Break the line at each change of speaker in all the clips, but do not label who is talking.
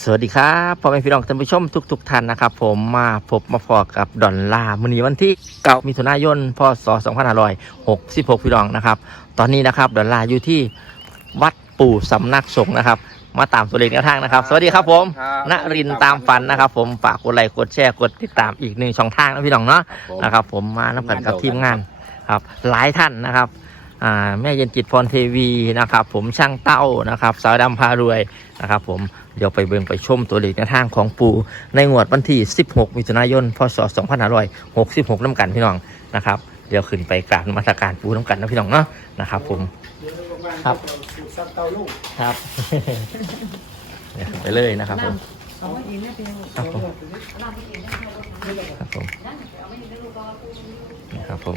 สวัสดีครับพ่อแม่พี่น้องท่านผู้ชมทุกท่านนะครับผมมาพบมาพอกับดอนลามื้อนี้วันที่9มิถุนายนพศ2566พี่น้องนะครับตอนนี้นะครับดอนลาอยู่ที่วัดปู่สำนักสงฆ์นะครับมาตามตัวเลขแนวทางนะครับสวัสดีครับผมณรินทร์ตามฝันนะครับผมฝากกดไลค์กดแชร์กดติดตามอีก1ช่องทางนะพี่น้องเนาะนะครับผมมาน้ำกันกับทีมงานครับหลายท่านนะครับแม่เย็นจิตพรเทวีนะครับผมช่างเต้านะครับสาวดำพารวยนะครับผมเดี๋ยวไปเบิ่งไปชมตัวเลขในทางของปู่ในงวดวันที่16มิถุนายนพศ2566น้ำกันพี่น้องนะครับเดี๋ยวขึ้นไปกราบนมัสการปู่น้ำกันนะพี่น้องเนาะนะครับผมครับครับ ไปเลยนะครับผมครับผมครับผมนะครับผม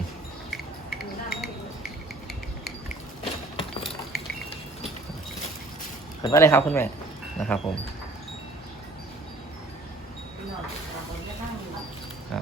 ขึ้นมาเลยครับคุณแม่นะครับผมครับ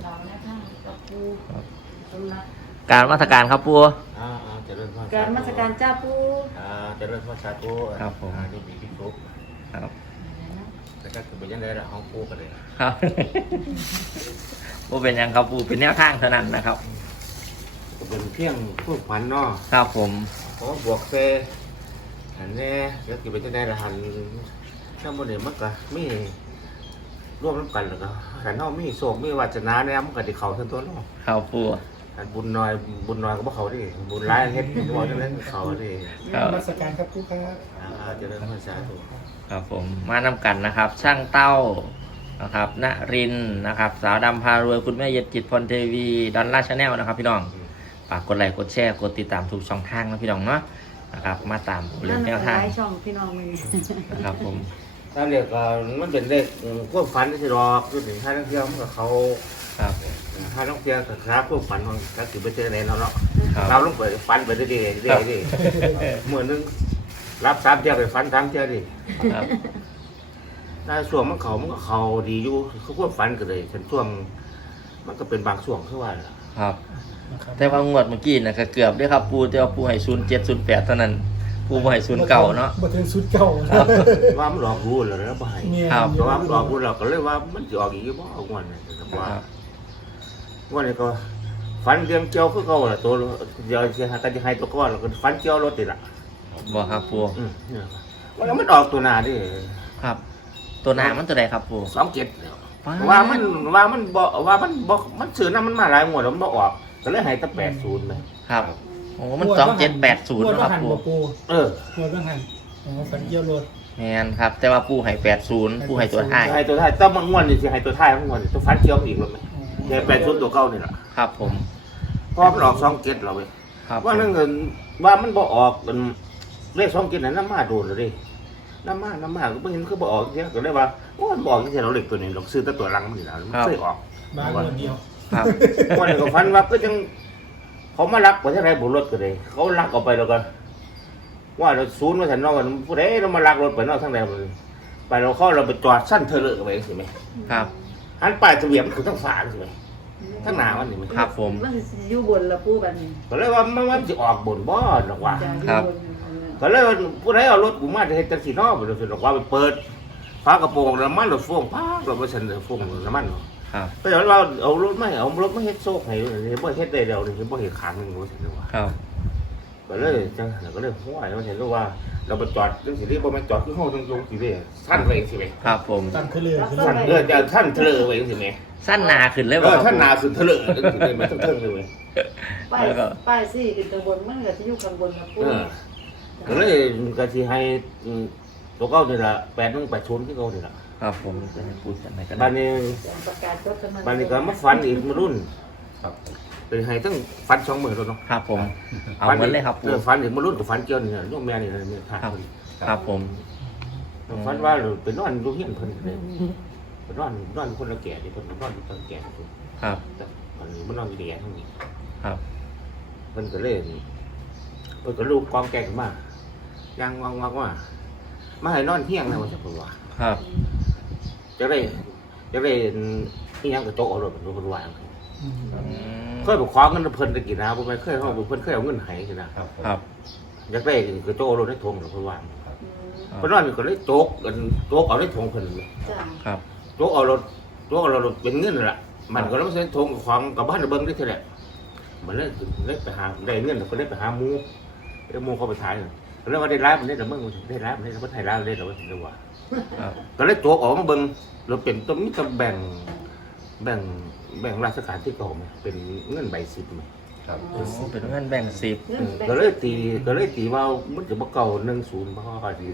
การมาตรการครับปู
การมาตรการเจ้าปู
เจริญพรสาธุ
ครับผม
ดูดีที่ทุก
ครับ
แล้วก็คือเป็นยังไงล่ะห้องปูกันเลย
ครับปูเป็นยังครับปูเป็นแนวทางเท่านั้นนะครับ
ก็เป็นเพียงพูดขวัญเนาะ
ครับผม
เพราะบวกเซหันแน่แล้วคือเป็นยังไงล่ะหันถ้าโมเดลมันก็มีร่วมน้ำกันแล้วก็หันเนาะมีโศกมีวาจนาเนี่ยมันก็ที่เขาทั้งตัวเนาะ
ครับปู
หันบุญน้อยก็บ่เขาดิบุญร้ายเฮ็ดบ่จังได๋เขาดิ
ครับ
มาตรการครับปูครับ
เจริญพรสาธุ
ครับผมมานำกันนะครับ ช่างเต้านะครับณรินทร์นะครับสาวดำพารวยคุณแม่เย็นจิตพรเทวีดอนล่าชาแนลนะครับพี่น้องฝากกดไลค์กดแชร์กดติดตามทุกช่องทางนะพี่น้องเนาะนะครับมาตามเรื่องแนวทาง
ช่องพี่น้องเลย
นะครับผม
ถ้าเรียกมันเป็นเลขควบฝันที่รอคือถึงท่านักเที่ยวมันก็เขา
ครับ
ถ้านักเที่ยวก็ครับควบฝันมันก็คือไปเจอในเราเนาะ
ครับ
เราต้องไปฝันไปเรื่อยๆเรื่อยๆเหมือนนึงรับ3เที่ยวไปฝัน3เที่ยวดิ
ครับ
ถ้าช่วงมันเขาดีอยู่เขาควบฝันก็เลยฉันช่วงมันก็เป็นบางช่วงคือว่าล่ะ
ครับแต่ว่างวดเมื่อกี้นะก็เกือบด้วยครับปูแต่ว่าปูให้0708เท่านั้นปูบ่ให้09เนาะ
มาถึงสุดเก่า
ครับ
ว่ามันหลอกรู้แล้วนะบ่ให้
ครับ
เพราะว่ามันหลอกรู้เราก็เลยว่ามันสิออกอีกบ่เอางวดนี้แต่ว่า งวดนี้ก็ฝันเรียงเจียวคือเก่าล่ะตัวเดี๋ยวสิหากันสิให้ตัวก้อนแล้วก็ฝันเจียวรถนี่ล่ะ
บ่ครับปู
เนี่ยมันออกตัวหน้าดิ
ครับ ตัวหน้ามันตัวใดครับปู
27แล้วว่ามันซื้อน้ำมันมาหลายงวดแล้วมันบ่ออกก็เลยให้แต่80ไป
ครับโอ้มัน2780นะครับปู
เออ
หัวเรื่องหันฝันเกี่ยวรถ
แม่นครับ แต่ว่าปูให้80ปูให้ตัวท้าย
ให้ตัวท้ายแต่มันงวดนี่สิให้ตัวท้ายมันงวดนี่ตัวฟันเจียวอีกแล้วไหมแค่80ตัวเก่านี่ล่ะ
ครับผม
เพราะมันออก27แล้วเว้ย
ครับ
ว่านั่นเงินว่ามันบ่ออกเป็นเลข27นั้นน้ำมาโดนเลยดิน้ำมาก็บ่เห็นคือบ่ออกเสียก็เลยว่าโอ้ยบ่ออกจังซี่เราเลขตัวนี้เราซื้อแต่ตัวหลังมันนี่ล่ะมันเคยออก
บ้านคนเดียว
ครับ
วันนี้ก็ฝันว่าก็จังเขามาลักไปที่ไหนบุรถก็เลยเขาลักออกไปแล้วก็ว่าเราศูนย์ว่าฉันนอกกันผู้ใดเรามาลักรถไปนอกทั้งใดมันไปเราเข้าเราไปจอดสั้นเธอเลยกันไปสิไหม
ครับ
หันป้ายทะเบียนมันคือทั้งฝาสิไหมทั้งหน้ามันสิไหม
ครับผม
มันอยู่บนละปูแบบนี้
ก็เลยว่ามันจะออกบนบ่หรอกว่า
ครับ
ก็เลยว่าผู้ใดเอารถกูมาจะเห็นจังสีนอกไปเลยหรอกว่าไปเปิดฝากระโปรงน้ำมันรถฟ่วงป้าเราไปเซ็นฟ่วงน้ำมัน
ครับ
ก็เดี๋ยวเราเอารถไม่เฮ็ดโซ่ให้เลยบ่เฮ็ดได้เดียวเลยบ่เฮ็ดขางนึงรู้สึกว่า
ครับ
ก็เลยจังก็เลยห้วยมันเห็นว่าเราไปจอดจังสิเรียบ่แม่นจอดคือเฮาตรงๆสิเด้ท่านไว้สิแม่
ครับผม
ตั้งขึ้นเลยขึ้น
ท่าน
เลย
จะท่านเถลอไว้จังสิแม่
สั้นหนาขึ้นเลยบ่ครับ
ท่านนาสุดเถลอจังสิแม่ต้องเทิงเลยเว้ย
ป้ายสี่ขึ้นข้างบนมันก็จะอยู่ข้างบนละปู
ก็เลยก็สิให้ตัวเก่านี่ล่ะ8180คือเก่านี่ล่ะ
ครับผมจะให้พูดกันไหนกัน
บัดนี้
ประกาศรถกันมา
บัดนี้ก็มาฝันอีกมารุ่นครับเป็นให้ตั้งฝัน2มื้อแล้วเนาะ
ครับผมเอาเหมือนเลยครับปู
ฝันอีกมารุ่นกับฝันเกี่ยวนี่โยมแม่นี่นี่ท่า
ครับผม
ฝันว่าเป็นนอนอยู่เฮียนเพิ่นเลยเป็นนอนคนละแก่นี่เพิ่นนอนอยู่คนละแก่เพิ่น
ครับ
แต่อันนี้มันนอนอยู่แก่ทั้งนี้
ครับ
เพิ่นก็เลยเพิ่นก็ลูกกองแก่ขึ้นมายังวางว่ามาให้นอนเที่ยงนะว่าจะเพิ่นว่า
ครับ
จะได้อีหยังก็โตเอารถเพิ่นว่าเคยไปขอเงินเพิ่นได้กี่นะบ่แม่นเคยเฮาเพิ่นเคยเอาเงินให้สินะครับ
ครับ
อยากได้ก็โตเอารถให้ทงเพิ่นว่าเพิ่นนอนนี่ก็เลยโจกกันโจกเอาได้ทงเพิ่น
จ้า
ครับ
โจกเอารถเป็นเงินนั่นล่ะมันก็เลยมาใส่ทงของกับบ้านเบิ่งได้เท่าไหร่มันเลยไปหาได้เงินก็เลยไปหาหมู่แล้วหมู่เขาไปถ่ายแล้วว่าได้ร้ายมันได้แต่เบิ่งได้ร้ายมันได้บ่ถ่ายร้ายได้แต่ว่าสิว่า
ครับ
ก็เลยโจกออกมาเบิ่งเราเป็นต้นมีแต่แบ่งราชการที่เก่ามั้ยเป็นเงินใบ10มั้ย
ครับโอ้เป็นเงินแบ่งสิบ
เงินแบ่ง
ก็เลยตีว่ามันจะบ่เก่า10บ่ค่อยดี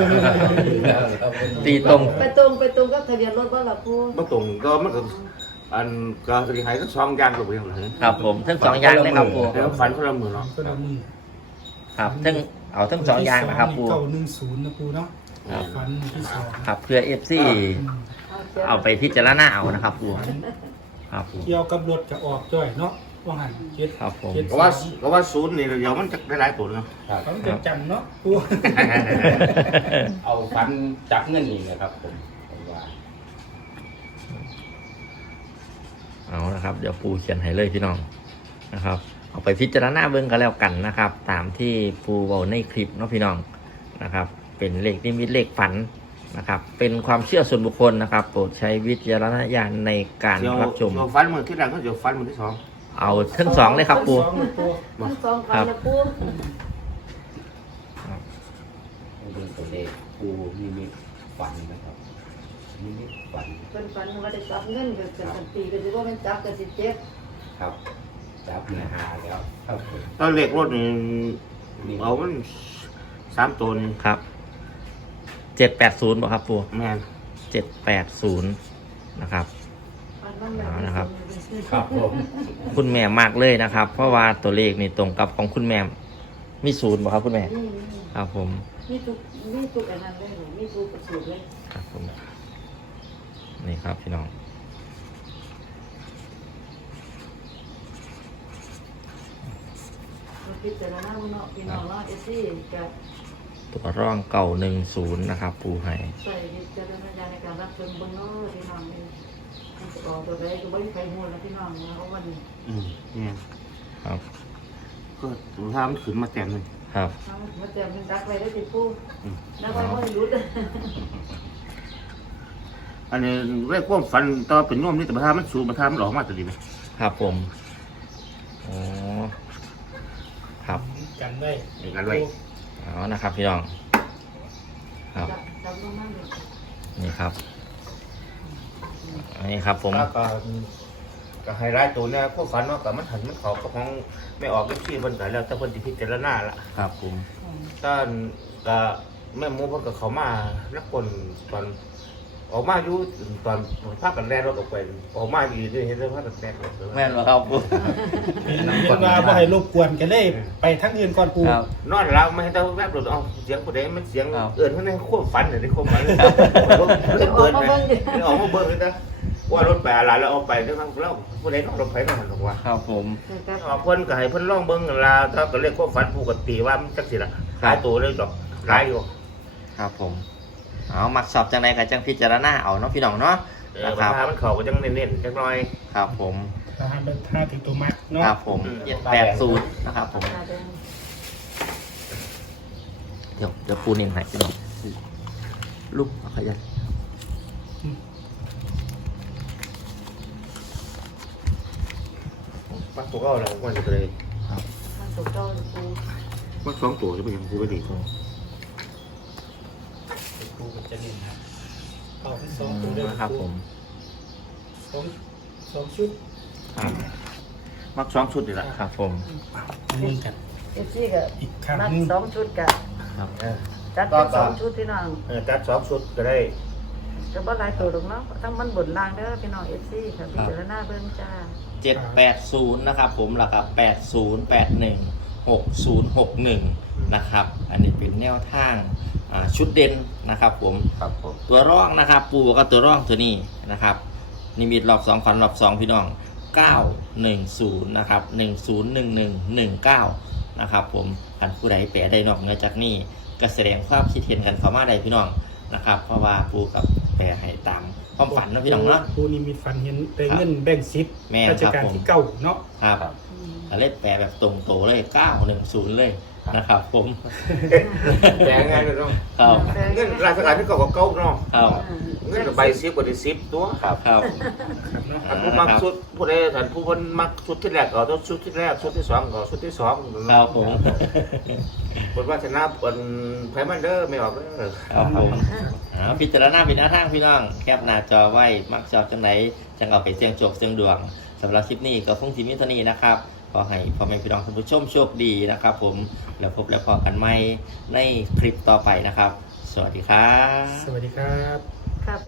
ตีตรง
ไปตรงกับทะเบียนรถบ่ล่ะปู่
บ่ตรงก็มันก็อันก็สิให้ทั้งสองอย่างก็บ่อย่างนั้น
ครับผมทั้งสองอย่างเลยครับปู
แล้วฝันคนละมื้อเนาะ
ก็ละมือ
ครับทั้งเอาทั้งสองอย่างนะครับปู
910นะปูเนาะ
ครับ
ฝันที่สอง
ครับเพื่อเอฟซีเอาไปพิจารณาเอานะครับปูครับปู
เกี่ยวกับรถจะออกด้วยเนาะว่าหันเจ็ด
ครับผม
เจ็ด
ก็ว่า0นี่เดี๋ยวมันจะได้หลายตัวเนาะ
เขาจะจำเนาะปู
เอาฟันจับเงินนี่นะครับผมว่า
เอานะครับเดี๋ยวปูเขียนให้เลยพี่น้องนะครับเอาไปพิจารณาเบิ่งกันแล้วกันนะครับ ตามที่ปูบอกในคลิปเนาะพี่น้องนะครับ เป็นเลขนิมิตเลขฝันนะครับ เป็นความเชื่อส่วนบุคคลนะครับ โปรดใช้วิจารณญาณในการ
เดี๋ยว
รับชม
เดี๋ยวฝันมื้อที่แรกก็เดี๋ยวฝันมื้อที่สอง
เอาทั้งสองเลยครับปู
ทั้งสองคันนะปู่
เรื่องตัวเลขปูนิมิตฝันนะครับนิมิตฝัน
เพิ่นฝันว่าได้จับเงินก็กันตีก็สิว่ามันจับก็สิเจ็บ
ครับจับเนื้อหาแล้วครับผม
ตอนเลขรถนี่เอามัน3ตัวนี่
ครับ780บ่ครับปู
แม่น
780นะครับ
ฝันว่าแม่
เอานะครับ
ครับผม
คุณแม่มากเลยนะครับ เพราะว่าตัวเลขนี่ตรงกับของคุณแม่มีศูนย์บ่ครับคุณแม่
นี่
ครับผม
มีทุกอันนั้นเลยหนูมีทุกกระสุนเลย
ครับผมนี่ครับพี่น้อง
มันพิจารณาเนาะพี่น้องเนาะเอซี่ก็
ตัวร่องเก่า10นะครับ ปูไห้
ใส่วิจารณญาณในการรับชมเบิ่งเนาะพี่น้องนี่มันจะออกตัวใดก็บ่มีใครฮู้แล้วพี่น้องนะเพราะว่านี่
เนี่ย
ครับ
ก็ถ้ามันขึ้นมาแต้มนึง
ครับ
ทั้งมาเต็มเป็นดักไว้ได้สิปู่
อืม
นักไว้บ่หยุด
อันนี้เลขความฝันต่อเป็นน่วมนี่แต่ประธานมันสูงประธานมันหลอกมาตัวดีไหม
ครับผมอ๋อครับ
จำได้
ในการไว้
เอานะครับพี่น้องครับ
จับลงมาเลย
นี่ครับนี่ครับผม
แล้วก็ไฮไลท์ตัวเนี่ยพวกฝันว่ากับมันหันมันเขาก็ของไม่ออกก็ขี้เพิ่นกันแล้วแต่เพิ่นสิพิจารณาละ
ครับผม
ตอนก็แม่หมูเพิ่นก็เขามานักคนตอนออกมาอยู่ตอนภาพกันแรกรถออกไปออกมาอยู่ดีเห็นเลยภาพกันแรกรถ
แม่นบ่ครับปู
เห็นว่าบ่ให้รบกวนกันเลยไปทั้งอื่นก่อนปู
ครับ
นอนแล้วไม่ให้แต่แวบรถเอาเสียงผู้ใดมันเสียง
ครับ
เอื่นเพิ่นให้ควบฝันเลยได้ควบฝันเลยเปิดเลยออกมาเบิ่งเลยนะว่ารถไปอะไรแล้วเอาไปได้มั้งแล้วผู้ใดนอนรถไฟนอนหรอกว่า
ครับผม
เอาเพิ่นก็ให้เพิ่นลองเบิ่งนั่นล่ะถ้าก็เรียกความฝันปกติว่ามันจักสิล่ะหลายตัวเลยดอกหลายอยู่
ครับผมเอามักสอบจังไรกับจังพิจารณาเอาเนาะพี่น้องเนาะ
นะ
นะ
ค
ค
รั
รั
บบ มันเข้าก็จังเน้นๆจักหน่อย
ครับผม
ถ้าหันเป็นท่าถึงตัวมักเนาะ
ครับผม780นะครับผมเดี๋ยวปูนิ่มให้พี่น้องลูกเอาขยัน
ปักตัวเอาแล้วมันจะเลย
มันตกเจ้าปู
มัน2ตัวจะเป็นยังกูก็ดี
ปูจะเน้นนะเอาทั้งสองตัวเลย
นะครับผม
สองชุด
ครับ
มัก2ชุดนี่ล่ะ
ครับผม
มือกัน
เอซี่ก็
อีกครั้ง
มัด
หนึง
2ชุดก็
ครับ
จัดเป็น2ชุดพี่น้อง
จัด2ชุดก็ได้
ก็บ่หลายตัวหรอกเนาะทั้งมันบนล่างเด้อพี่น้องเอซี่ค่ะพิจารณาเบิ่งจ้า
780นะครับผมแล้วก็8081 6061นะครับอันนี้เป็นแนวทางชุดเด่นนะครับผม
ครับผม
ตัวร่องนะครับ ปูบอกว่าตัวร่องตัวนี้นะครับนิมิตรอบ2ฝันรอบ2พี่น้อง910นะครับ101119นะครับผมคันผู้ใดแปลได้นอกเหนือจากนี้ก็แสดงความคิดเห็นกันเข้ามาได้พี่น้องนะครับ เพราะว่าปูกับแปลให้ตามความฝันนะพี่น้องเนาะ
ปูนี่มีฝันเห็นได้เงินแบ่งซิป
แม่น
ราชการ
ครับผม
ที่เก้าเนาะ
ครับก็เลยแปลแบบตรงโตเลย910เลยนะครับผม
แต่งานเลยเนาะ
ครับ
เงินราชการที่เก่าเก่าเนาะ
ครับ
เงินใบ10กว่าได้10ตัว
ครับครับ
ท่านผู้มักชุดผู้ใดท่านผู้คนมักชุดที่แรกก็ต้องชุดที่แรกชุดที่สองก็ชุดที่สอง
ครับผม
บทวาสนาบนไพมันเดอร์ไม่ออกเด้อ
ครับผมพิจารณาเป็นหน้าทางพี่น้องแคปหน้าจอไว้มักชอบจังไหนจังเอาไปเสี่ยงโชคเสี่ยงดวงสำหรับคลิปนี้ก็คงทีมิเท่านี้นะครับขอให้พ่อแม่พี่น้องท่านผู้ชมโชคดีนะครับผมแล้วพบแล้วพอกันใหม่ในคลิปต่อไปนะครับ สวัสดีครับ
สวัสดีครับ